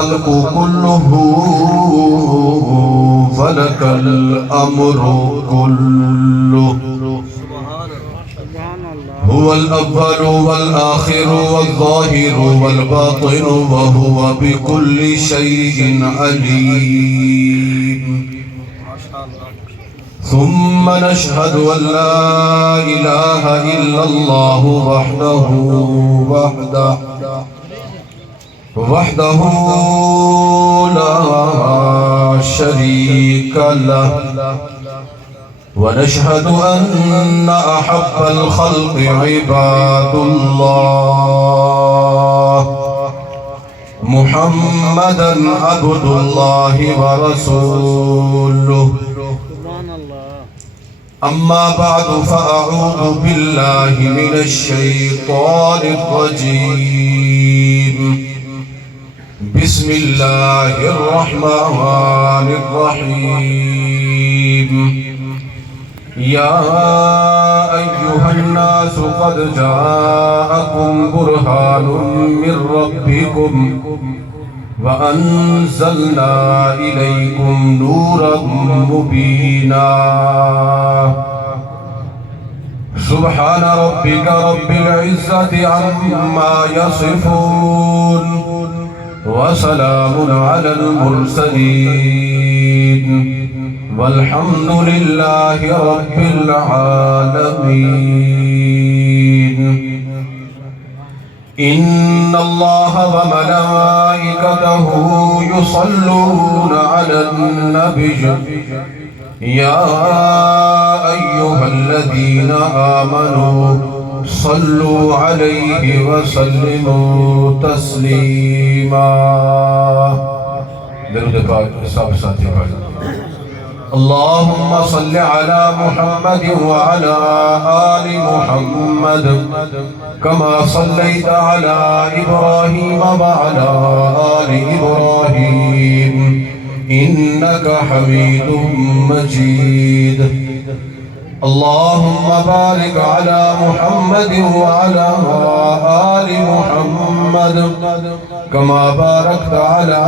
الخلق كله ولك الأمر كله هو الأول والآخر والظاهر والباطن وهو بكل شيء عليم ثم نشهد أن لا إله إلا الله وحده لا شريك له ونشهد أن أحب الخلق عباد الله محمدا عبد الله ورسوله أما بعد فأعوذ بالله من الشيطان الرجيم بسم الله الرحمن الرحيم يا أيها الناس قد جاءكم برهان من ربكم وأنزلنا إليكم نورا مبينا سبحان ربك رب العزة عما يصفون وسلام على المرسلين والحمد لله رب العالمين إن الله وملائكته يصلون على النبي يا أيها الذين آمنوا صلوا عليه وسلموا تسليما درود پاک سب ساتھی پڑھ اللهم صل على محمد وعلى آل محمد كما صليت على إبراهيم وعلى آل إبراهيم إنك حميد مجيد اللهم بارك على محمد وعلى آل محمد كما باركت على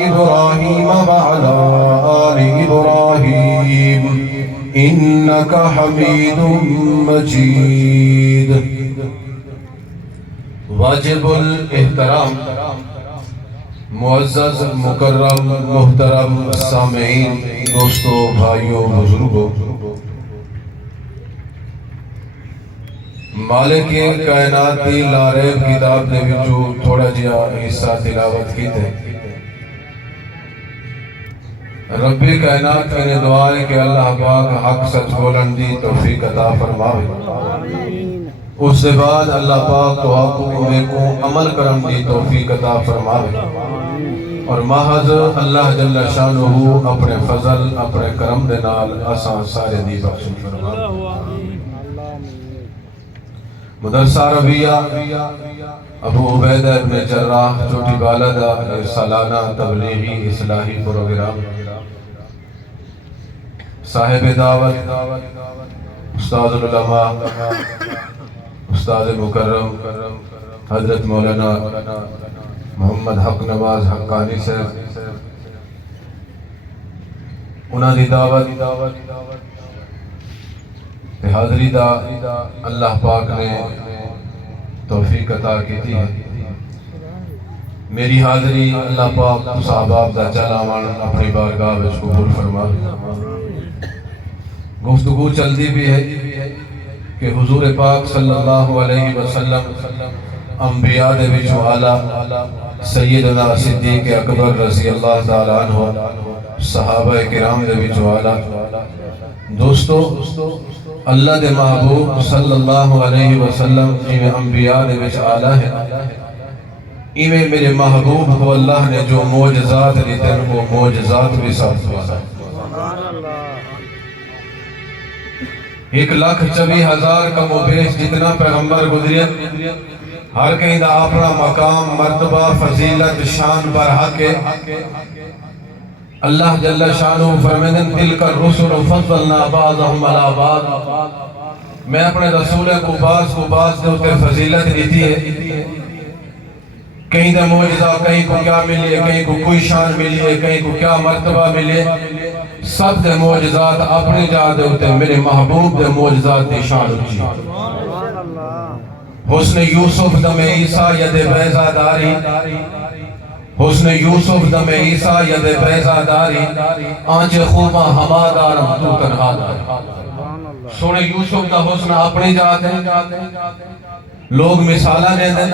إبراهيم وعلى آل إبراهيم إنك حميد مجيد واجب الاحترام معزز مکرم محترم سامعین دوستو بھائیوں بزرگوں مالک کائنات کی لاریب کتاب دے وچوں تھوڑا جہا حصہ تلاوت کیتے رب کائنات میں دعا ہے کہ اللہ پاک حق سچ بولن دی توفیق عطا فرماوے اس سے بعد اللہ پاک تو حکم کو عمل کرن دی توفیق عطا فرماوے اور محض اللہ جل شانہ اپنے فضل اپنے کرم دے نال اساں سارے دی بخش فرماوے مدرسہ عربیہ ابو عبیدہ ابن جراح چوٹی بالادہ سالانہ تبلیغی اصلاحی پروگرام صاحب دعوت استاد العلماء استاد مکرم حضرت مولانا محمد حق نواز حقانی صاحب انہاں دی دعوت حاضری دا اللہ پاک نے توفیق عطا کی تھی میری حاضری اللہ پاک صحاباب دا چلاوان اپنی بارگاہ وچ قبول فرما گفتگو چلتی بھی ہے کہ حضور پاک صلی اللہ علیہ وسلم انبیاء دے وچوں اعلیٰ سیدنا صدیق اکبر رضی اللہ تعالیٰ عنہ صحابہ کرام دے وچوں اعلیٰ دوستو اللہ دے محبوب صلی اللہ علیہ وسلم ایویں انبیاء دے وچ اعلیٰ ہے ایویں میرے محبوب کو اللہ نے جو معجزات دیتے ہیں وہ معجزات بھی ساتھ ہوا 1,24,000 کم و بیش جتنا پیغمبر گزریت ہر کہیں دا اپنا مقام مرتبہ فضیلت شان پر حق ہے اللہ جل شانہ فرمیدن تلک الرسل فضلنا بعضهم علی بعض میں اپنے رسول کو بعض دے اتے فضیلت دیتی ہے کہیں دے موجزہ کہیں کو کیا ملے، کہیں کو کوئی شان ملے، کہیں کو کیا مرتبہ ملے، سب دے موجزات اپنی جا دے ہوتے میرے محبوب دے موجزات دی شان اچھی۔ حسن یوسف دم عیسیٰ ید بیضہ داری، حسن یوسف دم عیسیٰ ید بیضہ داری، آنچ خوبہ ہما دارم تو تنہا داری۔ سونے یوسف دا حسن اپنی جاتے لوگ مثالہ دے دیں۔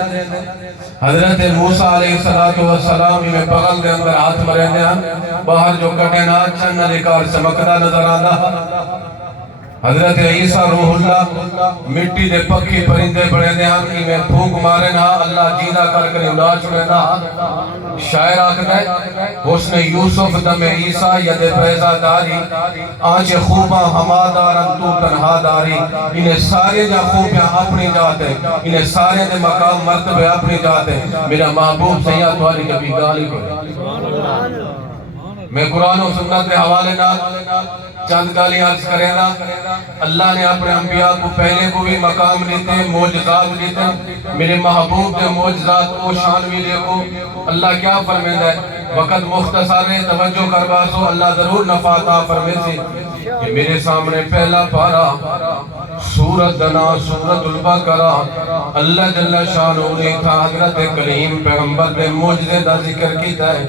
حضرت موسیٰ علیہ السلام میں بغل دے اندر ہاتھ مرے دے ہیں، باہر جو کٹے نا چند نلکار سمکدہ نظر آندہ۔ حضرت عیسیٰ روح اللہ مٹی دے پکھی پرندے بڑے دے ہیں کہ میں پھوک مارے نا اللہ جیدہ کر کے اڑا چھوڑے نا۔ شاعر آکھتا ہے حسن یوسف دم عیسیٰ ید بیضہ داری، آنچ خوباں ہما دارن تو تنہا داری۔ انہیں سارے جا خوبیاں اپنی جاتے، انہیں سارے دے مقام مرتبے اپنی جاتے۔ میرا محبوب سیاہ تواری کبھی گالی کو میں قرآن و سنت کے حوالے نہ چند گالی عرض کرے نا۔ اللہ نے اپنے انبیاء کو پہلے کو بھی مقام لیتے، موجزات لیتے، میرے محبوب کے موجزات کو شان بھی دیکھو۔ اللہ کیا فرمیدہ ہے؟ وقت مختصر ہے، توجہ کرواسو، اللہ ضرور نفاتا فرمے سے کہ میرے سامنے پہلا پارا سورت دنا سورت البقرہ، اللہ جل شانہ نے تھا حضرت کریم پیغمبر میں موجزے دا ذکر کیتا ہے۔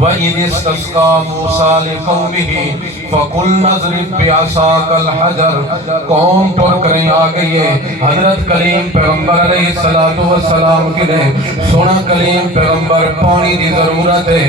وَإِذِ اسْتَسْقَىٰ مُوسَىٰ لِقَوْمِهِ فَقُلْنَا اضْرِب بِّعَصَاكَ الْحَجَرَ۔ قوم ٹور کریں آگئی ہے، حضرت کریم پیغمبر علیہ السلام کی نے سونا کریم پیغمبر پانی دی ضرورت ہے،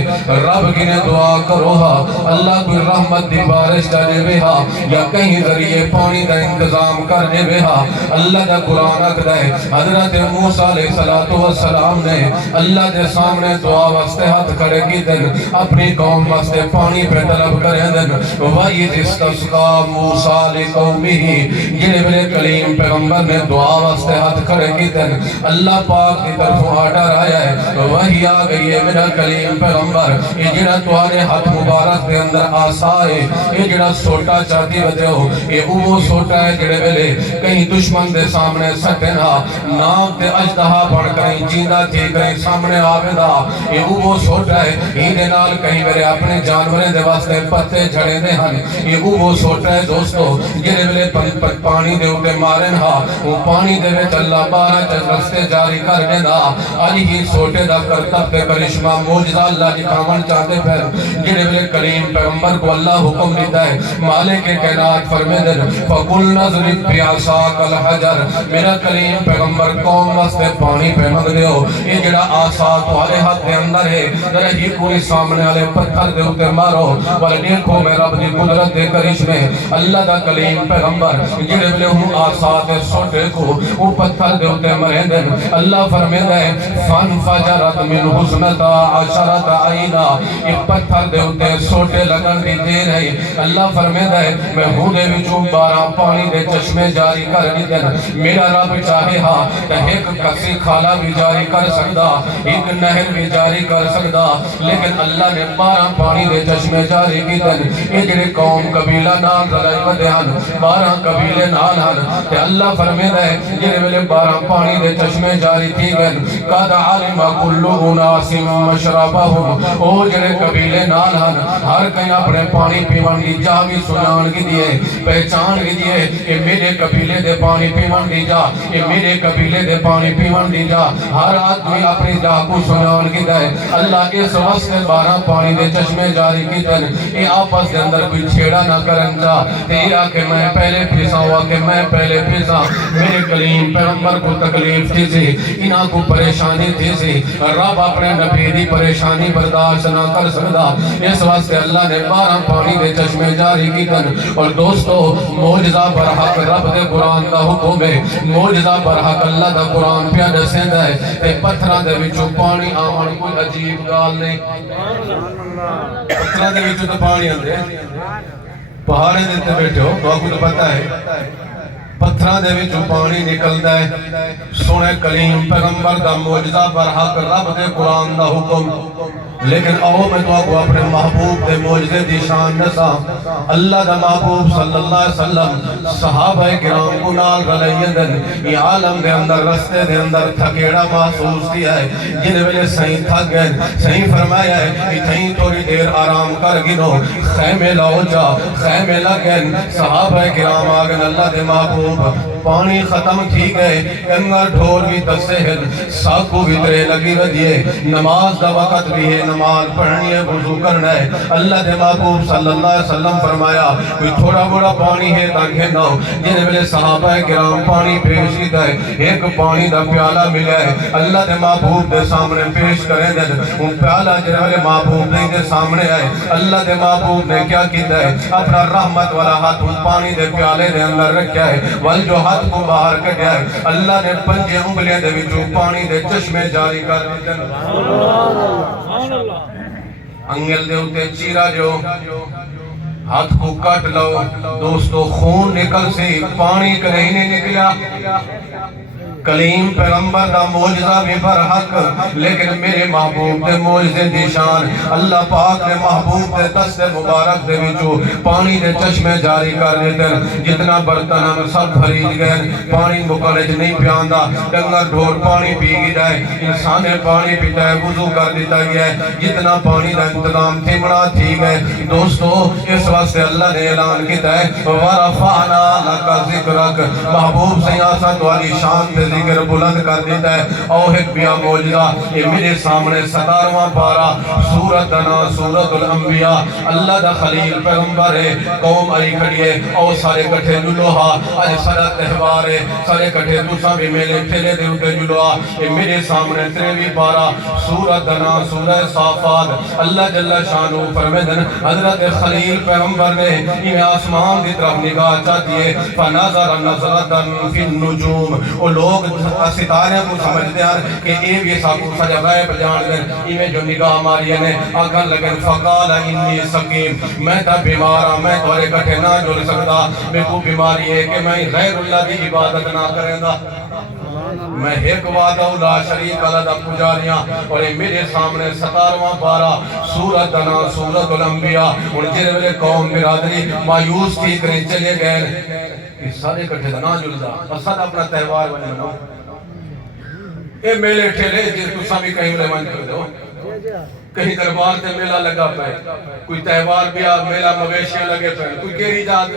رب کی نے دعا کرو ہا اللہ کوئی رحمت دی بارش جانے بے ہا یا کہیں ذریعے پانی دا انتظام کرنے بے ہا۔ اللہ دا قرآن اکدہ ہے حضرت موسیٰ علیہ السلام نے اللہ دے سامنے دعا واسطے ہاتھ کھڑے کی دن اپنی قوم واسطے پانی پہ طلب کریں دن۔ وَإِذِ اسْتَسْقَىٰ مُوسَىٰ لِقَوْمِهِ جنہیں میرے کلیم پیغمبر نے دعا واسطے ہاتھ کھڑے کی دن اللہ پاک کی طرف آڈر آیا ہے، وہی آگئی ہے میرا کلیم پیغمبر۔ یہ جنہ توارے ہاتھ مبارک دے اندر آسائے، یہ جنہ سوٹا چاہتی بدے ہو، یہ وہ سوٹا ہے جنہیں ملے کہیں دشمن دے سامنے سٹنا نام دے اجدہا بڑھ کریں جیندہ تھی کہیں سامنے آبدہ، یہ وہ سوٹا ہے ہی دے نال کہیں میرے اپنے جانوریں دے واسطے پتے جھڑے دے ہن، یہ وہ سوٹا ہے دوستو جنہیں ملے پانی دے اٹھے مارن ہا، وہ پانی دے ویچ اللہ بارہ چند رستے جاری کر دینا۔ آج ہی سوٹے دا کرتب تے کرشمہ موجزہ اللہ کی کامن چاہتے پھر جنہیں ملے کریم پیغمبر کو اللہ حکم دیتا ہے مالک کائنات فرمے دن فَقُلْنَا اضْرِب بِّعَصَاكَ الْحَجَرَ۔ میرا کریم پیغمبر قوم واسطے پانی پہ مانگ دے ہو، یہ جڑا آسات والے ہاتھ دے اندر ہے ذرا ہی کوئی سامنے والے پتھر دے اتے مارو والا دیکھو میں رب دی قدرت دے کرش میں اللہ دا کلیم پیغمبر جڑے بلے ہوں آسات سوٹے کو وہ پتھر دے اتے مرے دن اللہ فرمے دے فَانْفَجَرَتْ مِنْ حُسْنَتَا عَشَرَتَ عَيْنَا، یہ پتھر دے اتے سوٹے لگن دی دے رہی اللہ فرمے دے میں ہوں دے وچوں 12 پانی دے چشمے جاری کر دی دن۔ میرا رب چاہے ہاں کہ ایک کسی کھالا بھی جاری کر سکتا، ایک نہر بھی جاری کر سکتا، لیکن اللہ نے 12 پانی دے چشمے جاری کی دن۔ یہ جڑے قوم قبیلہ نام رلائی ودے ہن 12 قبیلے نال ہن تے اللہ فرمے دے جڑے ویلے 12 پانی دے چشمے جاری کی گن قد علم کل اناس مشربہم، او جڑے قبیلے نال ہن ہر کہیں اپنے پانی پیون دی جا بھی سنان کی دیئے پہچان کی دیئے کہ میرے قبیلے دے پانی پیون دی جا، کہ میرے قبیلے دے پانی پیون دی جا، ہر آدمی اپنی جا کو سنان کی دے۔ اللہ اس واسطے 12 پانی دے چشمے جاری کی دن، یہ آپس دے اندر کوئی چھیڑا نہ کرن جا تیرا کہ میں پہلے پیسا ہوا کہ میں پہلے پیسا۔ میرے کلیم پیغمبر کو تکلیف تھی سی، انہاں کو پریشانی تھی سی، رب اپنے نبی دی پریشانی برداشت نہ کر سکتا، اس واسطے اللہ نے 12 پانی دے چشمے جاری کی دن۔ اور دوستو موجزہ برحق رب دے قرآن دا حکم ہے، موجزہ برحق اللہ دا قرآن پیا دسیں دے تے پتھرہ دے وچوں پانی آمن کوئی عجیب گال نہیں، پتھرہ دے وچوں تو پانی آندے پہاڑے دیتے بیٹھے ہو تو آپ کو تو پتا ہے پتھرہ دے وچوں پانی نکلدا ہے۔ سونے کلیم پیغمبر دا موجزہ برحق رب دے قرآن دا حکم لیکن آؤ میں تو آپ اپنے محبوب دے موجزے دی شان نسا اللہ دا محبوب صلی اللہ علیہ وسلم صحابہ کرام کو نال رلیندن یہ عالم دے اندر رستے دے اندر تھکیڑا محسوس کیا ہے جنہیں ویلے صحیح تھک گئے صحیح فرمایا ہے اتنی تھوڑی دیر آرام کر گنو خیمے لاؤ جا خیمے لگن صحابہ کرام آگن اللہ دے محبوب پانی ختم تھی گئے کنگر ڈھول بھی تسہل ساکو بھی ترے لگی ودیے نماز دا وقت بھی ہے نماز پڑھنی ہے وضو کرنا ہے اللہ دے محبوب صلی اللہ علیہ وسلم فرمایا کوئی تھوڑا بڑا پانی ہے تاکہ نہ ہو جنہیں ملے صحابہ کرام پانی پیش کی دائے ایک پانی دا پیالہ ملے ہے اللہ دے محبوب دے سامنے پیش کریں دے ان پیالہ جنہیں ملے محبوب دے سامنے آئے اللہ دے محبوب نے کیا کی دائے اپنا رحمت والا ہاتھ ان پانی دے پیالے دے اندر رکھا ہے وال جو ہاتھ کو باہر کٹیا ہے اللہ نے پنجے انگلیاں دے وچوں پانی دے چشمے جاری کر دیتے انگل دے ہوتے چیرا جو ہاتھ کو کٹ لو دوستو خون نکل سے پانی کہیں نہیں نکلیا کلیم پیغمبر دا موجزہ بھی برحق لیکن میرے محبوب دے موجزے دی شان اللہ پاک نے محبوب دے دست مبارک دے وچوں پانی دے چشمے جاری کر دیتے جتنا برتن ہم سب بھریج گئے پانی مکرج نہیں پیاندہ ڈنگر ڈھول پانی پی گی جائے انسان پانی پیتا ہے وضو کر دیتا گیا ہے جتنا پانی دا انتظام تھمڑا تھی گئے دوستو اس وقت سے اللہ نے اعلان کیتا ہے وَرَفَعْنَا لَكَ ذِكْرَكَ محبوب سیاست والی شان دے ذکر بلند کر دیتا ہے اوہد بیا موجزہ یہ میرے سامنے 17واں پارا سورت دنا سورت الانبیاء اللہ دا خلیل پیغمبر ہے قوم آئی کھڑی ہے او سارے کٹھے جلوہا آج سارا تہوار ہے سارے کٹھے دوسرا بھی میلے پھیلے دے ہوتے جلوہا یہ میرے سامنے 13ویں پارا سورت دنا سورہ صافات اللہ جل شانو فرمیدن حضرت خلیل پیغمبر نے یہ آسمان دی طرف نگاہ چاہتی ہے فنظر نظرتن فی النجوم وہ لوگ ستارے کو سمجھتے ہیں کہ اے بھی ساکو سجا غیب جان دیں میں جو نگاہ ہماری ہے آگن لگن فقال انی سقیم میں تا بیمارا میں توڑے کٹھے نہ جل سکتا میں کو بیماری ہے کہ میں غیر اللہ دی عبادت نہ کریں دا میں ایک وعدہ لا شریک اللہ دا پجاریاں اور میرے سامنے 17واں پارا سورت دنا سورت الانبیاء اور جنہیں میرے قوم برادری مایوس کی کریں چلے گئے اس سارے کٹھے دنا جلدہ اسد اپنا تہوار بنے منو اے میلے ٹھیلے جن تو سامی کہیں ملے من کر دو کہیں دربار تے میلہ لگا پائے کوئی تہوار بیا میلہ مویشیاں لگے پائے کوئی کیری جات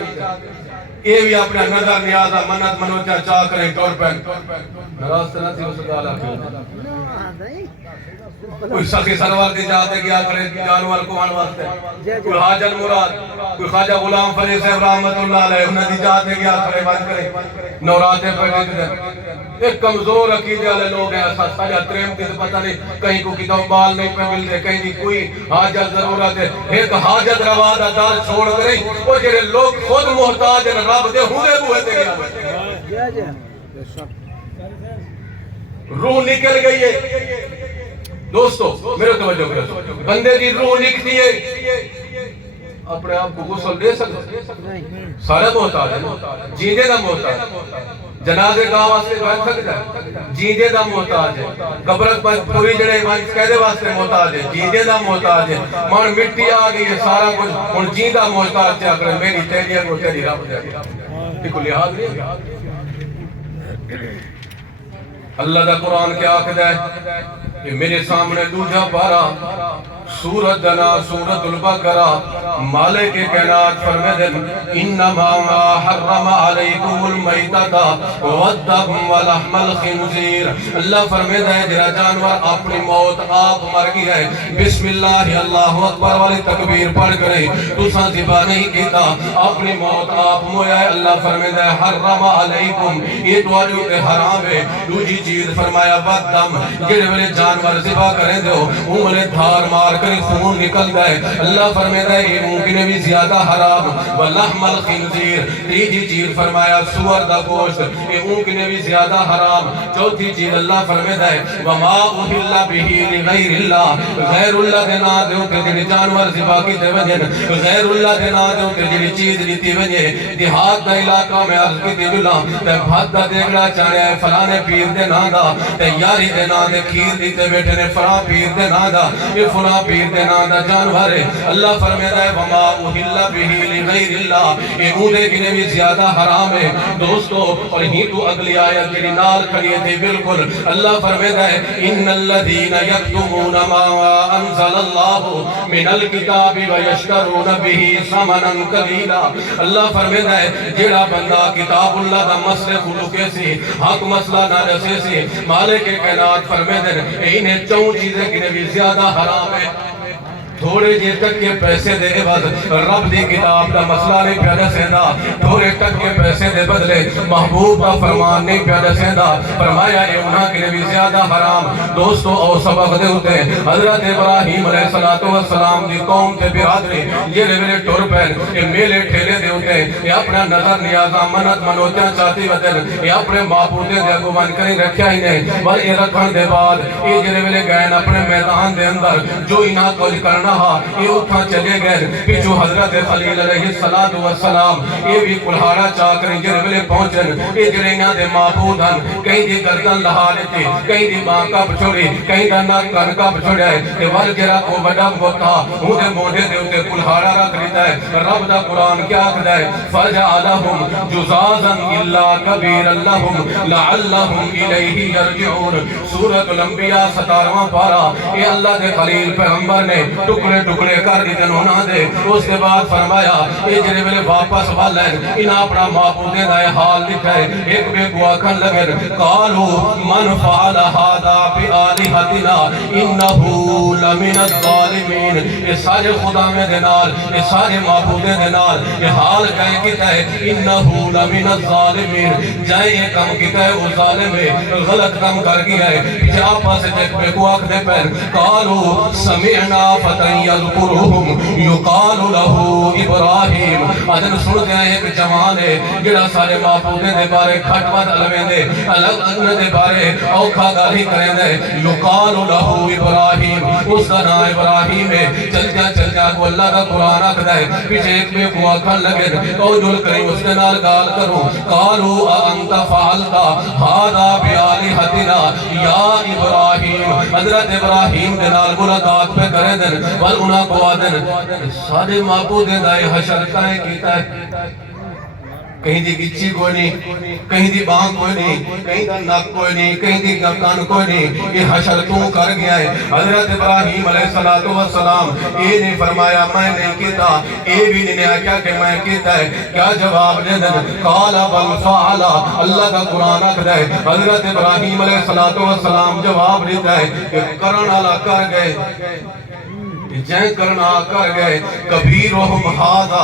اے بھی اپنا نظر نیازہ منت منوچہ چاہ کریں ٹور پین نراز تنہ تھی اس گالا کیوں کوئی سخی سلوار دی جاتے گیا کرے جانوار کو واسطے کوئی حاجل مراد کوئی خواجہ غلام فری صاحب رحمت اللہ علیہ انہیں دی جاتے گیا کرے بات کرے نوراتے پر دیتے ایک کمزور عقیدے والے لوگ ہیں ساجہ تریم کی پتہ نہیں کہیں کو کتاب بال نہیں پہ ملتے کہیں بھی کوئی حاجت ضرورت ہے ایک حاجت روادہ دار چھوڑ کریں وہ جنہیں لوگ خود محتاج ہیں رب دے ہونے بوہے دے گیا روح نکل گئی ہے دوستو میرے توجہ کرو بندے کی روح نکتی ہے اپنے آپ کو غسل دے سکتے سارے محتاج ہے جیندے دا محتاج جنازے کا واسطے بن سکتا ہے جیندے دا محتاج ہے قبرت پر پوری جڑے قیدے واسطے محتاج ہے جیندے دا محتاج ہے مان مٹی آ گئی ہے سارا کچھ اور جیندہ محتاج ہے اگر میری تیریہ کو تیری رب دے دیکھو لحاظ نہیں اللہ دا قرآن کیا آخد ہے کہ میرے سامنے دوجہ پارا سورت دنا سورت البقرہ مالک کائنات فرمیدن انما حرم علیکم المیتتا والدم ولحم الخنزیر اللہ فرمید ہے جرا جانور اپنی موت آپ مر گیا ہے بسم اللہ اللہ اکبر والی تکبیر پڑھ کرے تو ساں ذبح نہیں کیتا اپنی موت آپ مویا ہے اللہ فرمید ہے حرم علیکم یہ دواروں کے حرام ہے دوجی چیز فرمایا والدم جڑے والے جانور ذبح کریں دو انہیں دھار مار کر کرے خون نکل گئے. اللہ فرماتا ہے یہ ممکن بھی زیادہ حرام. ولحم الخنزیر تیجی چیز فرمایا سور دا گوشت یہ ممکن بھی زیادہ حرام. چوتھی چیز اللہ فرماتا ہے وما اہل به لغیر اللہ غیر اللہ دے نا دے تے جڑی جانور ذبح کیتے ونجن غیر اللہ دے نا دے تے جڑی چیز لیتی ونجے. دیہات دا علاقہ میں عرض کیتی جلا تے بھات دا دیگڑا چاڑیا ہے فلانے پیر دے نا دا تے یاری دے نا دے کھیر دیتے بیٹھے نے فلاں پیر دے نا دا یہ فلاں پیر دے نا دا جانور ہے. اللہ فرماتا ہے وما اہل به لغیر اللہ یہ اودے کنے بھی زیادہ حرام ہے. دوستو اور ہی تو اگلی آیت جڑی نال کھڑی تھی بالکل اللہ فرماتا ہے ان الذین یکتمون ما انزل اللہ من الکتاب ویشترون به ثمنا قلیلا. اللہ فرماتا ہے جڑا بندہ کتاب اللہ دا مسئلہ خلوقے سے حق مسئلہ نہ رسے سے مالک کائنات فرماتے ہیں انہیں چون چیزیں کنے بھی زیادہ حرام ہے. تھوڑے جے تک کے پیسے دے عوض رب دی کتاب دا مسئلہ نہیں پیدا سیندا. تھوڑے تک کے پیسے دے بدلے محبوب کا فرمان نہیں پیدا سیندا. فرمایا یہ انہاں کے بھی زیادہ حرام. دوستو او سبق دے ہوتے حضرت ابراہیم علیہ السلام دی قوم تے برادری یہ میرے ٹور پین یہ میلے ٹھیلے دے ہوتے یہ اپنا نظر نیازہ منت منوتیاں چاہتی ودن یہ اپنے معبودے دے گوان کریں رکھیا ہی نہیں بل یہ رکھن دے بعد یہ جرے میرے گئن اپنے میدان دے اندر جو انہاں کچھ کرنا یہ اٹھا چلے گئے پیچھو حضرت خلیل علیہ السلام یہ بھی کلہارا چاہ کریں جرے ملے پہنچن یہ جرینیاں دے معبود ہن کہیں دی گردن لہا لیتے کہیں دی بانکا بچھوڑی کہیں دا ناک کرکا بچھوڑی ہے کہ ول جرا کو بڑم گوتا ہوں دے موڑے دے ہوتے کلہارا رکھ لیتا ہے. رب دا قرآن کیا کہتا ہے فَجَعَلَهُمْ جُزَازًا إِلَّا كَبِيرًا لَهُمْ لَعَلَّهُمْ إِلَيْهِ يَرْجِعُونَ. سورۃ الانبیاء 17واں پارہ یہ اللہ دے خلیل پیغمبر نے ٹکڑے ٹکڑے کر دیتے نونا دے. اس کے بعد فرمایا یہ جنہیں میرے واپس والیں انہا اپنا معبودیں دائے حال دکھائے ایک بے گواکھن لگے قالوا من فعل هذا بآلہتنا انہو لمن الظالمین. یہ سارے خدا میں دینال یہ سارے معبودیں دینال یہ حال کہیں کہتا ہے انہو لمن الظالمین جائے یہ کم کہتا ہے وہ ظالم ہے غلط کم کر گیا ہے. پیچھے آپا سے جب بے گواکھ دے پہن قالوا سمعنا فتن یذکرہم یقال لہو ابراہیم. ادن سن دیا ایک جوان ہے جڑا سارے معبودیں دے بارے کھٹ بات علویں دے الگ اگن دے بارے اوکھا گالی کریں دے یقال لہو ابراہیم اس کا نام ابراہیم ہے. چل جا کو اللہ کا قرآن رکھ دے پیچھے ایک میں کو آکھن لگے او جل کریں اس کے نال گال کروں قالوا انت فعلتا هذا بآلہتنا یا ابراہیم. حضرت ابراہیم دے نال ملاقات پہ کریں دن بل انہاں کو آدن سارے معبودیں دائے حشر کریں کیتا ہے کہیں دی گچی کوئی نہیں کہیں دی بانگ کوئی نہیں کہیں دی نک کوئی نہیں کہیں دی کان کوئی نہیں یہ حشر تو کر گیا ہے. حضرت ابراہیم علیہ السلام یہ نہیں فرمایا میں نہیں کیتا یہ بھی نہیں آکیا کہ میں کیتا ہے کیا جواب دے دن قال بل فعلا. اللہ کا قرآن رکھ دے حضرت ابراہیم علیہ السلام جواب دیتا ہے کہ کرن اللہ کر گئے جائیں کرنا کر گئے کبیرہم ہادا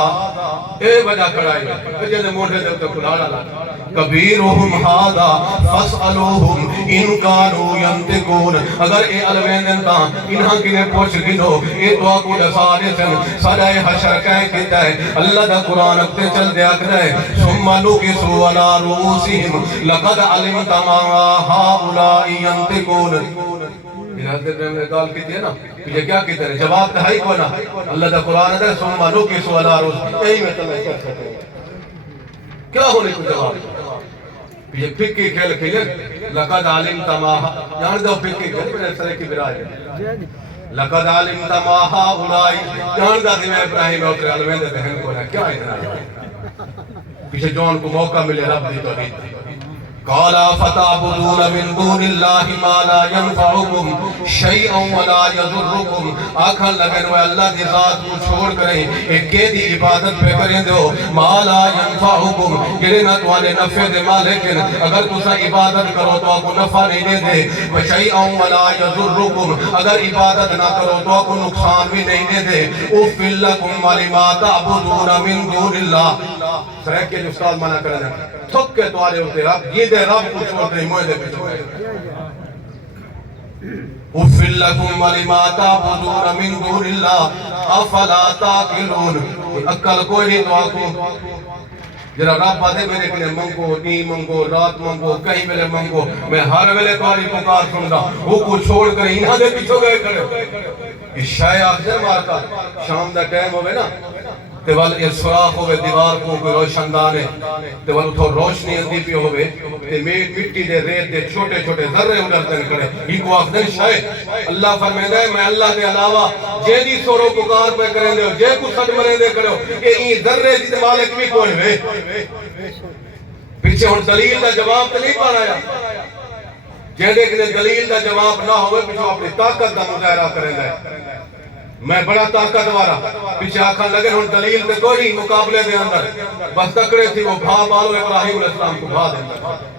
اے وجہ کڑائی جنہیں موڑے دے تو کلالا لگا کبیرہم ہادا فاسألوہم ان کانو ینتقون. اگر اے علوین دنتا انہاں کنے پوچھ گنو اے تو آکو دسارے سن سارے حشر کہیں کہتا ہے اللہ دا قرآن اکتے چل دیا کرے ثم نکسو علی رؤوسہم لقد علمت ما ہاؤلائی ینتقون. حضرت نے گال کی ہے نا یہ کیا کہتے ہیں جواب تو ہے ہی کونا اللہ دا قرآن ہے ثم نکسو علی رؤوسہم یہی میں تمہیں کیا کہتے ہیں کیا ہونے کو جواب یہ پھکی کھیل کھیلیں لقد علمت ما یہاں دو پھکی کھیل میں سرے کی برائے لقد علمت ما هؤلاء یہاں دا دیوہ ابراہیم اوترے علوین دے بہن کو کیا ہے پیچھے جون کو موقع ملے رب دی توحید قال فتعبدون من دون اللہ ما لا ينفعكم شیئا ولا يضركم. آکھن لگن وہ اللہ دی ذات کو چھوڑ کریں ایک کے دی عبادت پہ کریں دو ما لا ينفعكم گرے نہ توانے نفع دے لیکن اگر تسا عبادت کرو تو آپ کو نفع نہیں دے وشیئا ولا يضركم اگر عبادت نہ کرو تو آپ کو نقصان بھی نہیں دے. اُفِّل لَكُمْ وَلِمَا تَعْبُدُونَ مِن دُونِ اللَّهِ. سرک کے جو استاد منع کرنے تھک کے توارے ہوتے رب یہ دے رب کو چھوڑتے ہی موئے دے پہ چھوڑے اُفِّلْ لَكُمْ وَلِمَا تَعْبُدُونَ مِن دُونِ اللَّهِ أَفَلَا تَعْقِلُونَ عقل کوئی نہیں تو آکو جرا رب آدھے میرے کنے منگو نی منگو رات منگو کہیں ملے منگو میں ہر ویلے تمہاری پکار سن رہا وہ کو چھوڑ کر انہاں دے پیچھو گئے کھڑے شاہ آخر مارتا شام دا ٹائم ہوئے نا تے وال یہ سراخ ہوئے دیوار کو کوئی روشن دانے تے وال اتھو روشنی اندی پی ہوئے تے مٹی دے ریت دے چھوٹے چھوٹے ذرے اڈرتن کھڑے ہی کو آخر شاہ اللہ فرمیدہ ہے میں اللہ دے علاوہ جے دی سورو پکار پہ کریں دے ہو جے کو سٹ مریں دے کرے ہو کہ این ذرے جی مالک بھی کوئی ہوئے پیچھے ہن دلیل دا جواب تے نہیں پانا یا جے دیکھنے دلیل دا جواب نہ ہوئے پیچھے اپنی طاقت دا مظاہرہ کریں دے میں بڑا طاقت وارا پیچھے آکھن لگے ہن دلیل تے کوئی نہیں مقابلے دے اندر بس تکڑے تھی وہ بھا بالو ابراہیم علیہ السلام کو بھا دیں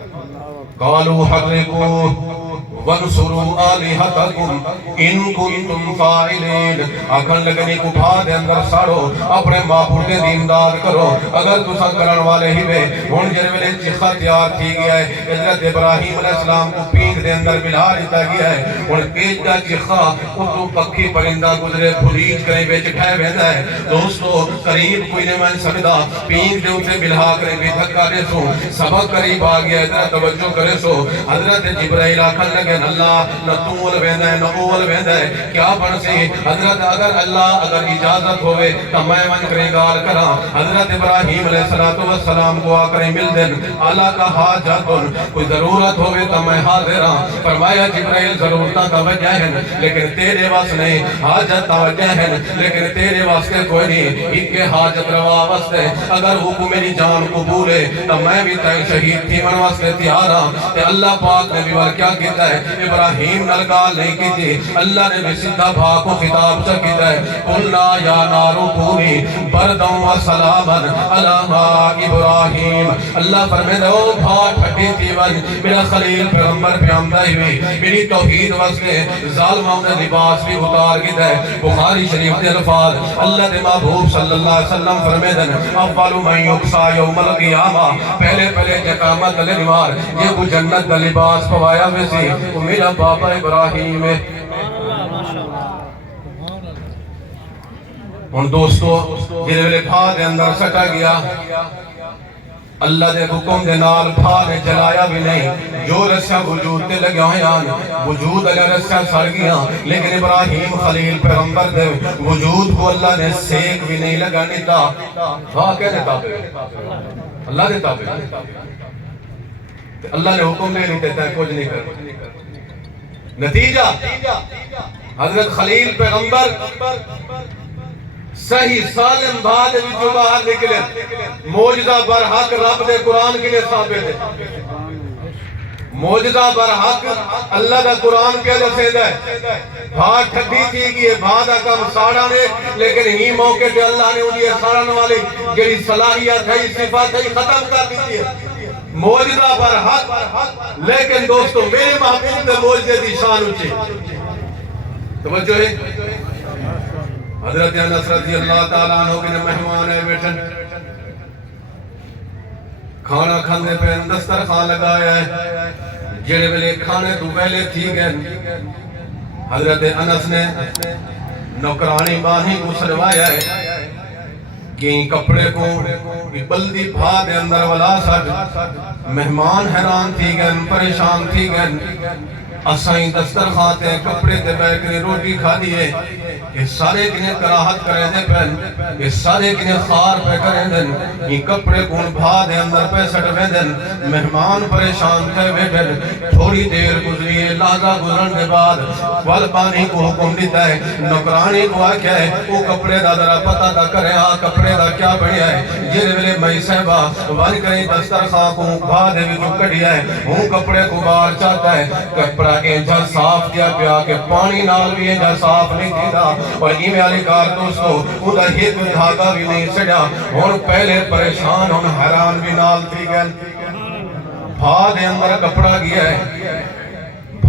قالوا حرقوا وَنْصُرُوا آلِهَتَكُمْ إِن كُنْتُمْ فَاعِلِينَ آکھن لگنے کو بھا دے اندر ساڑو اپنے معبود دے دیندار کرو اگر تو سا کرن والے ہی بے ہون جر ویلے چخہ تیار تھی گیا ہے حضرت ابراہیم علیہ السلام کو پینک دے اندر ملا لیتا گیا ہے ہون پیجدہ چخہ اتو پکھی پرندہ گزرے بھولیج کریں بیچ ٹھائے بیندہ ہے دوستو قریب کوئی نے میں سکتا پینک دے اسے ملا کریں بھی دھکا دے سو سبق قریب آگیا حضرت توجہ کرے سو حضرت جبرائیل آکھن لگے اللہ نہ تول ویندہ ہے نہ اول ویندہ ہے کیا بن سے حضرت اگر اجازت ہوئے تو میں من کریں گال کرا حضرت ابراہیم علیہ السلام کو آکریں مل دن اللہ کا حاجت کوئی ضرورت ہوئے تو میں حاضر ہاں فرمایا جبرائیل ضرورتاں توجہ ہیں لیکن تیرے واسطے نہیں حاجت توجہ ہیں لیکن تیرے واسطے کوئی نہیں ان کے حاجت روا واسطے اگر حکم میری جان قبول ہے تو میں بھی تائیں شہید تھی من واسطے تیار ہاں تے اللہ پاک نے بھی بار کیا کہتا ہے ابراہیم نلگال نہیں کی تھی اللہ نے بھی سدھا بھا کو خطاب سے کہتا ہے قُلْنَا يَا نَارُ كُونِي بَرْدًا وَسَلَامًا عَلَىٰ ابراہیم اللہ فرمائے او بھا ٹھٹی تھی میرا خلیل پیغمبر پہ آمدائی ہوئی میری توحید واسطے ظالموں نے لباس بھی اتار کیتا ہے بخاری شریف دے الفاظ اللہ دے محبوب صلی اللہ علیہ وسلم فرمائے دن اول من یقصا یوم القیامہ پہلے قیامت لنوار یہ کو جنت دا لباس پوایا ویسی وہ میرا بابا ابراہیم ہے ان دوستو جنہیں میرے بھا دے اندر سٹا گیا اللہ دے حکم دے نال بھا نے جلایا بھی نہیں جو رسیاں وجود تے لگیا ہیں وجود علیہ رسیاں سڑ گیا لیکن ابراہیم خلیل پیغمبر دے وجود کو اللہ نے سیک بھی نہیں لگا نیتا بھا کیا دیتا بے اللہ دیتا بے اللہ نے حکم دے نہیں دیتا ہے کچھ نہیں کر نتیجہ حضرت خلیل پیغمبر صحیح سالم بعد وچوں باہر نکلے موجزہ برحق رب دے قرآن کے لئے ثابت ہے موجزہ برحق اللہ دا قرآن کے لئے سید ہے بھاگ ٹھٹی تھی گئی بھادا کم ساڑا نے لیکن ہی موقع پہ اللہ نے انہیں ساڑھن والی جڑی صلاحیت ہے صفات ہے ختم کر دیتی ہے موجزہ برحق لیکن دوستو میرے محبوب دے موجزے دی شان اچھی توجہ ہے حضرت انس رضی اللہ تعالیٰ عنہ کے مہمان ہے بیٹھن کھانا کھانے پہ دسترخوان لگایا ہے جڑے ویلے کھانے تو پہلے تھی گئے حضرت انس نے نوکرانی باہی کو سلوایا ہے کہ کپڑے کو بلدی بھا دے اندر ولا سٹ مہمان حیران تھی گئے پریشان تھی گئے اسائیں دسترخوان تے کپڑے تے بیٹھ کے روٹی کھا دیئے یہ سارے کنے کراہت کریں دے پہن یہ سارے کنے خار پہ کریں دن یہ کپڑے کون بھا دے اندر پہ سٹوے دن مہمان پریشان تھے بیٹھن تھوڑی دیر گزریے لازہ گزرن کے بعد والپانی کو حکم دیتا ہے نوکرانی کو آکیا ہے وہ کپڑے دا ذرا پتہ دا کریں ہاں کپڑے دا کیا بڑھیا ہے جیرے ویلے مئی صحبہ وان کریں دسترخوان کو بھا دے بھی جو کڑیا ہے وہ کپڑے کو باہر چاہتا ہے کپڑا انجا صاف دیا پیا کہ پانی نال بھی انجا صاف نہیں دیتا اور ایمیں علی کار دوستو خدا ہی کوئی دھاگا بھی نہیں سڑیا اور پہلے پریشان اور حیران بھی نال تھی گئے بھا دے اندر کپڑا گیا ہے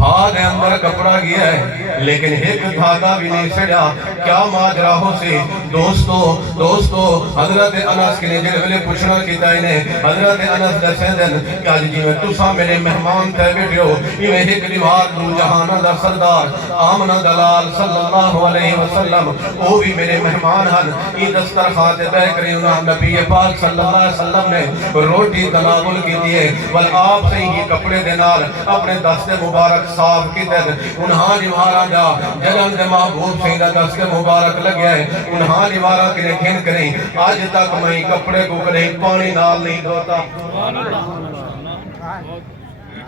بھا دے اندر کپڑا گیا ہے لیکن ایک دھاگا بھی نہیں سڑا. کیا ماجرا ہو سی دوستو حضرت انس کے نے جڑے پوچھنا کیتا انہیں حضرت انس دسے دن کہ آج جی میں تسا میرے مہمان تے بیٹھے ہو یہ ایک روایت دو جہانہ دا سردار آمنہ دلال صلی اللہ علیہ وسلم وہ بھی میرے مہمان ہن. یہ دسترخوان تے بیٹھ کر انہاں نبی پاک صلی اللہ علیہ وسلم نے روٹی تناول کی دیے ول آپ سے ہی کپڑے دے نال اپنے دست مبارک صاف کیتے انہاں نیوارا جا جلن دے محبوب سے دست مبارک لگیا ہے انہاں نیوارا کے گھن کریں آج تک میں کپڑے کو کریں پانی نال نہیں دھوتا.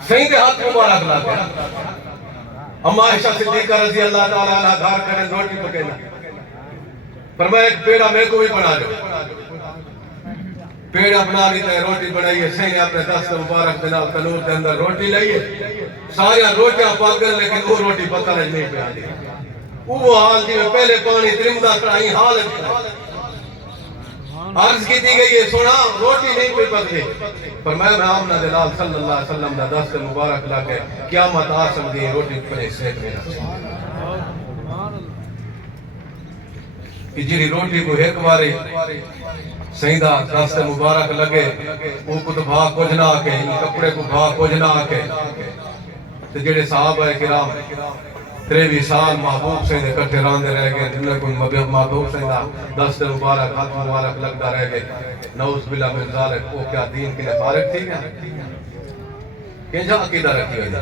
صحیح دے ہاتھ مبارک لگا. اما عائشہ صدیقہ رضی اللہ تعالیٰ عنہ گھر کریں روٹی پکینا فرمایا ایک پیڑا میں کو بھی بنا دو. پیڑا بنا لیتا ہے روٹی بنائیے صحیح اپنے دست مبارک جناب تنور کے اندر روٹی لائیے سارے روٹیاں پک گئے لیکن وہ روٹی پکا نہیں پہ آدھی. وہ حال جی میں پہلے پانی ترمدہ کرائی حال عرض کی دی گئی ہے سونا روٹی نہیں کوئی پک دی فرمایا میں آمنہ دلال صلی اللہ علیہ وسلم دا دست مبارک لگے قیامت آسم دی روٹی پنے سیک میرا کہ جی روٹی کو ایک باری سیدہ دست مبارک لگے وہ کو تو بھا کچھ نہ آکے کپڑے کو بھا کچھ نہ آکے تو جڑے صحابہ کرام 23 سال محبوب سے کٹھے راندے رہ گئے جنہیں کوئی محبوب سے دست مبارک ہاتھ مبارک لگتا رہ گئے نعوذ باللہ من ذالک وہ کیا دین کے لئے فارغ تھی کیا کینجا عقیدہ رکھی ہوئی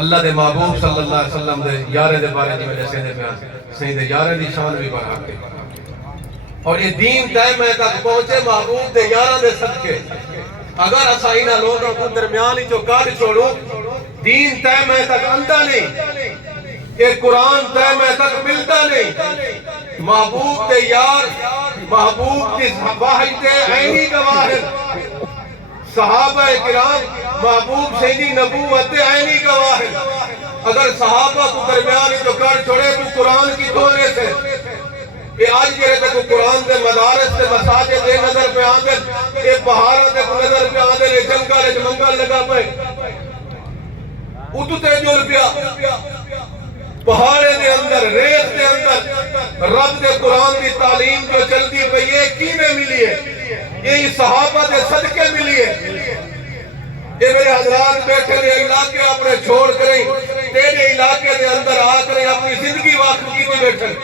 اللہ دے محبوب صلی اللہ علیہ وسلم دے یارے دے بارے جی میں جیسے دے پیان سید یارے دی شان بھی بڑھا کے اور یہ دین تیمہ تک پہنچے محبوب دے یارے دے صدقے اگر اسائینہ لوگوں کو درمیانی جو کار چھوڑو دین تیمہ تک اندہ نہیں یہ قرآن تیمہ تک ملتا نہیں محبوب دے یار محبوب دی واحد عینی گواہر صحابہ کرام محبوب سیدی نبوت عینی گواہر اگر صحابہ کو درمیانی جو کار چھوڑے تو قرآن کی تونے سے یہ آج کے رہتے کو قرآن دے مدارس دے مساجد دے نظر پہ آندر یہ پہاڑوں دے کو نظر پہ آندر یہ جنگل ہے منگل لگا پہ اتو تے جو پیا پہاڑے دے اندر ریت دے اندر رب دے قرآن دی تعلیم جو چلتی پہ یہ کینے ملی ہے یہ صحابہ دے صدقے ملی ہے. یہ میرے حضرات بیٹھے دے علاقے اپنے چھوڑ کریں تیرے علاقے دے اندر آ کریں اپنی زندگی واقع کی بھی بیٹھے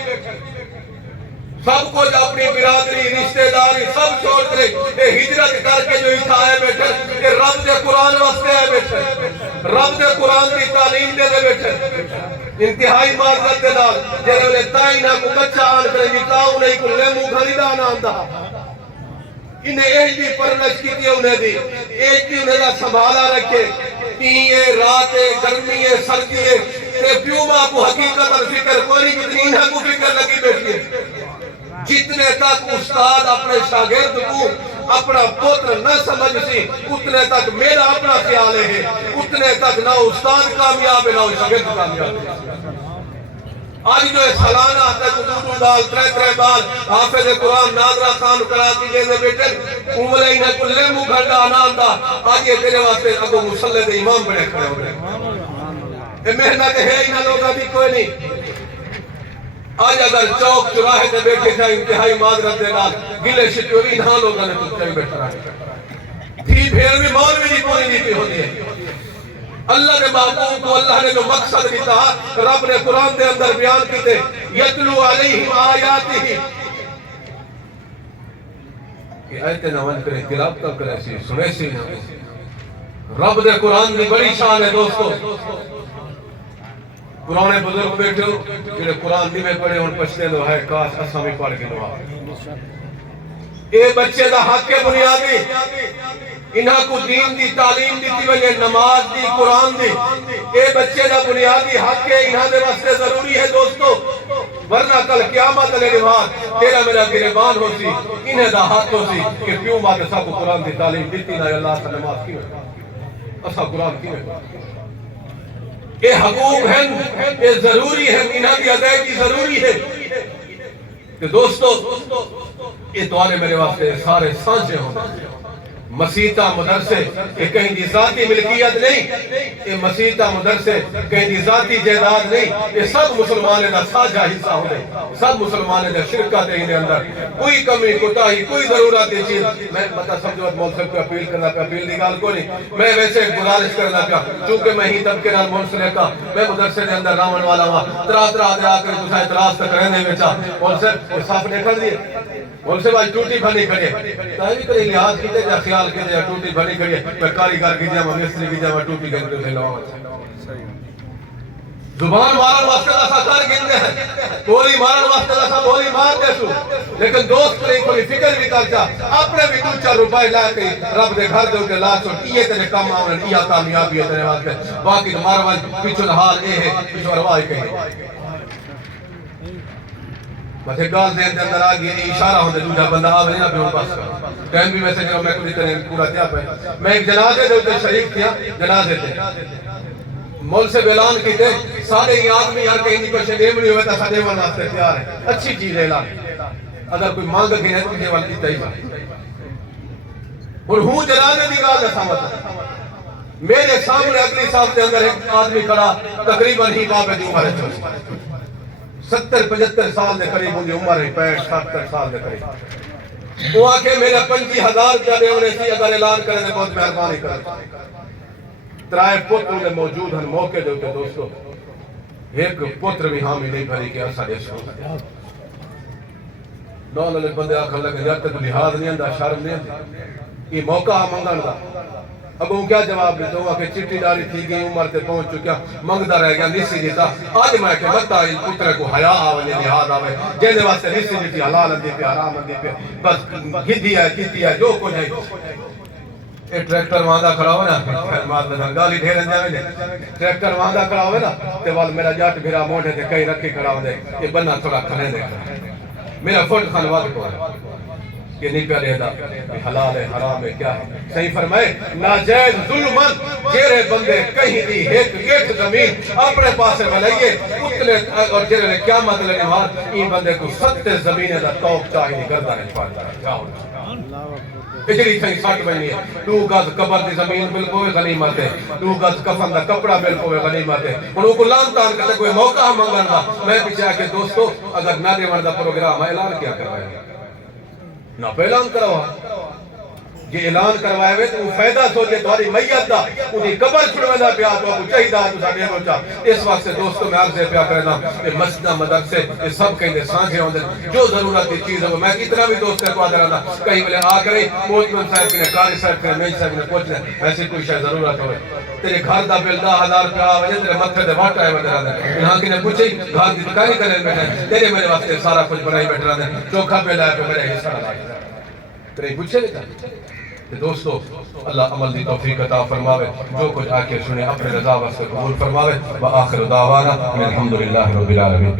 سب کچھ اپنی برادری رشتہ داری سب چھوڑ کریں یہ ہجرت کر کے جو اتھا ہے بیٹھے یہ رب دے قرآن واسطے ہے بیٹھے رب دے قرآن دی تعلیم دے بیٹھے انتہائی معذرت دے نال جنہوں نے تائنہ کو کچھا آن کریں جتاؤں نہیں کو لیمو خریدان آندہ انہیں ایک بھی پرنش کی تھی انہیں دی ایک بھی انہیں سنبھالا رکھے تیئے راتیں گرمیے سردیے تے پیوما کو حقیقت اور فکر کوئی کتنی انہیں کو فکر لگی بیٹھی ہے جتنے تک استاد اپنے شاگرد کو اپنا پتر نہ سمجھ سی اتنے تک میرا اپنا خیال ہے اتنے تک نہ استاد کامیاب ہے نہ شاگرد کامیاب ہے. آج جو سالانہ آتا ہے کدودو دال ترے بال حافظ قرآن ناظرہ خان کراتی جیسے بیٹھے املے انہیں کلے مو گھڑا آنا آندا آج یہ تیرے واسطے اگو مسلح دے امام بڑے کھڑے ہو رہے یہ محنت ہے انہا لوگا بھی کوئی نہیں. آج اگر چوک چراہے دے بیٹھے تھا انتہائی معذرت دے نال گلے شکوری انہا لوگا نے کچھ چاہی بیٹھ رہا ہے تھی بھیڑ بھی مولوی نہیں پوری نہیں پی ہوتی ہے. اللہ نے محبوب کو اللہ نے جو مقصد بھی کہا رب نے قرآن دے اندر بیان کیتے یتلو علیہم آیاتہ کہ آیت نوان کرے تلاوت کا کرے سی سنے سی رب دے قرآن میں بڑی شان ہے دوستو. پرانے بزرگ بیٹھے ہو جنہیں قرآن نہیں میں پڑھے ان پچھتے دو ہے کاش اساں بھی پڑھ کے دعا اے بچے دا حق کے بنیادی انہاں کو دین دی تعلیم دیتی وجہ نماز دی قرآن دی اے بچے دا بنیادی حق ہے انہاں دے واسطے ضروری ہے دوستو ورنہ کل قیامت علیہ نماز تیرا میرا گریبان ہو سی انہیں دا حق ہو سی کہ کیوں بات سا کو قرآن دی تعلیم دیتی نہ اللہ سے نماز کی میں اسا قرآن کی میں یہ حقوق ہیں یہ ضروری ہے انہاں دی ادائیگی ضروری ہے کہ دوستو یہ توارے میرے واسطے سارے سانچے ہونا مسیطہ مدرسے کہ کہیں دی ذاتی ملکیت نہیں، یہ مسیطہ مدرسے کہیں دی ذاتی جائیداد نہیں، یہ سب مسلمانے دا ساجھا حصہ ہو دے، سب مسلمانے دا شرکت ہے انہیں اندر، کوئی کمی کوتاہی کوئی ضرورت دی چیز میں بتا سمجھوت مول صاحب کو اپیل کرنا پہ اپیل نگال کو نہیں، میں ویسے ایک گزارش کرنا پہ چونکہ میں ہی طبقے نال منسلے کا میں مدرسے دے اندر راون والا ہوا ترا دے آکر تسا اعتراض تک رہنے میں چاہ مول صاحب یہ صاف نکل دیئے مول صاحب آج ٹوٹی بھنی کھڑی ہے تاہی کرے لحاظ کیتے جا خیال کیتے جا ٹوٹی بھنی کھڑی ہے میں کاریگر کی جا مستری کی جا ٹوٹی گھنٹے سے لواں زبان مارن واسطے لسا کر گندے ہیں بولی مارن واسطے لسا بولی مار دے سو لیکن دوست کرے کوئی فکر بھی کر چا اپنے بھی 2-4 روپے لا کے رب دے گھر دے کے لا چھوڑ یہ تیرے کام آون یہ کامیابی ہے تیرے واسطے باقی تمہارا واج پیچھے حال یہ ہے پیچھے روائی کہیں بس ایک گال دین دے اندر آگئی اشارہ ہوندے دوجہ بندہ آوے نہ بیون پاس کر ٹائم بھی ویسے جنہوں میں کلی طرح پورا تیا پہ میں ایک جنازے دے ہوتے شریک تیا جنازے دے مول سے اعلان کی تھے سارے ہی آدمی یار کہیں نہیں کوئی شدیم نہیں ہوئے تھا سارے واسطے تیار ہے اچھی چیز ہے اعلان اگر کوئی مانگ گئی ہے تو یہ والی تیز ہے اور ہوں جنازے دی گال سامت میرے سامنے اگلی صاحب دے اندر ایک آدمی کھڑا تقریباً ہی باب دی عمر ہے 70-75 سال دے قریب ہوندی عمر ہے 65-70 سال دے قریب وہ آکے میرے 25,000 جانے ہونے تھی اگر اعلان کرنے دے بہت مہربانی کرنے ترائے پتر دے موجود ہیں موقع دے ہوتے دوستو ایک پتر بھی حامی نہیں بھری کہ ایسا دیش ہو نون علیہ بندے آکھا لگے یار تے لحاظ نہیں اندہ شرم نہیں اندہ یہ موقع منگن دا اب وہ کیا جواب دیتا ہوا کہ چٹی ڈاری تھی گئی عمر تے پہنچ چکیا منگدہ رہ گیا نسی دیتا آج میں کہ بتا اس پتر کو حیاء آوے لحاظ آوے جینے واسطے نسی دیتی حلال اندی پہ حرام اندی پہ بس گھدی ہے کیتی ہے جو کچھ ہے ایک ٹریکٹر واندہ کھڑا ہوئے نا خیرمات میں گالی ڈھیرن جاوے نے ٹریکٹر واندہ کھڑا ہوئے نا تے وال میرا جاٹ بھیرا موڑے تھے کئی رکھی کھڑا ہوئے یہ بننا تھوڑا کھنے دے میرا فوٹ خانواد کو ہے کہ نہیں پہلے دا حلال ہے حرام ہے کیا ہے صحیح فرمائے ناجائز ظلمن جیرے بندے کہیں دی ایک گیٹ زمین اپنے پاسے بلائیے اتنے اور جیرے قیامت لگے وہاں این بندے کو 7 زمینیں دا توق چاہی نہیں کرتا ہے کیا ہونا اجری تھیں ساٹھ بنی ہے 2 گز قبر دی زمین بالکوے غنیمت ہے 2 گز کفن دا کپڑا بالکوے غنیمت ہے انہوں کو لانتان کرتے کوئی موقع منگن دا میں پیچھے آکے دوستو اگر نہ دے مردہ پروگرام اعلان کیا کروائے نہ پہ اعلان کروا یہ اعلان کروائے ہوئے تو وہ فائدہ سوچے تمہاری میت دا انہیں قبر چھڑوے دا پیا تو آپ چاہیدہ تو ساڑھے روچا اس وقت سے دوستوں میں عرض پیا کرنا یہ مسجدہ مدرسے یہ سب کہیں دے سانجھے ہوندے جو ضرورت کی چیز ہو میں کتنا بھی دوست کو آدھر آنا کہیں ملے آ کریں موجمن صاحب کے کاری صاحب کے میج صاحب نے پوچھنے ایسی کوئی شاید ضرورت ہوئے تیرے گھر دا بل 10,000 روپیہ آوے تیرے متھے دے واٹا ہے ودر آدھر یہاں کی نے پوچھے گھر دی دکانی کرنے بیٹھے تیرے میرے واسطے سارا کچھ بنائی بیٹھ رہا ہے چوکھا بل آئے پہ میرے حصہ لگا تیرے پوچھے نہیں کہ دوستو اللہ عمل دی توفیق عطا فرماوے جو کچھ آکے سنے اپنے رضا واسطے قبول فرماوے وآخر دعوانا الحمدللہ رب العالمین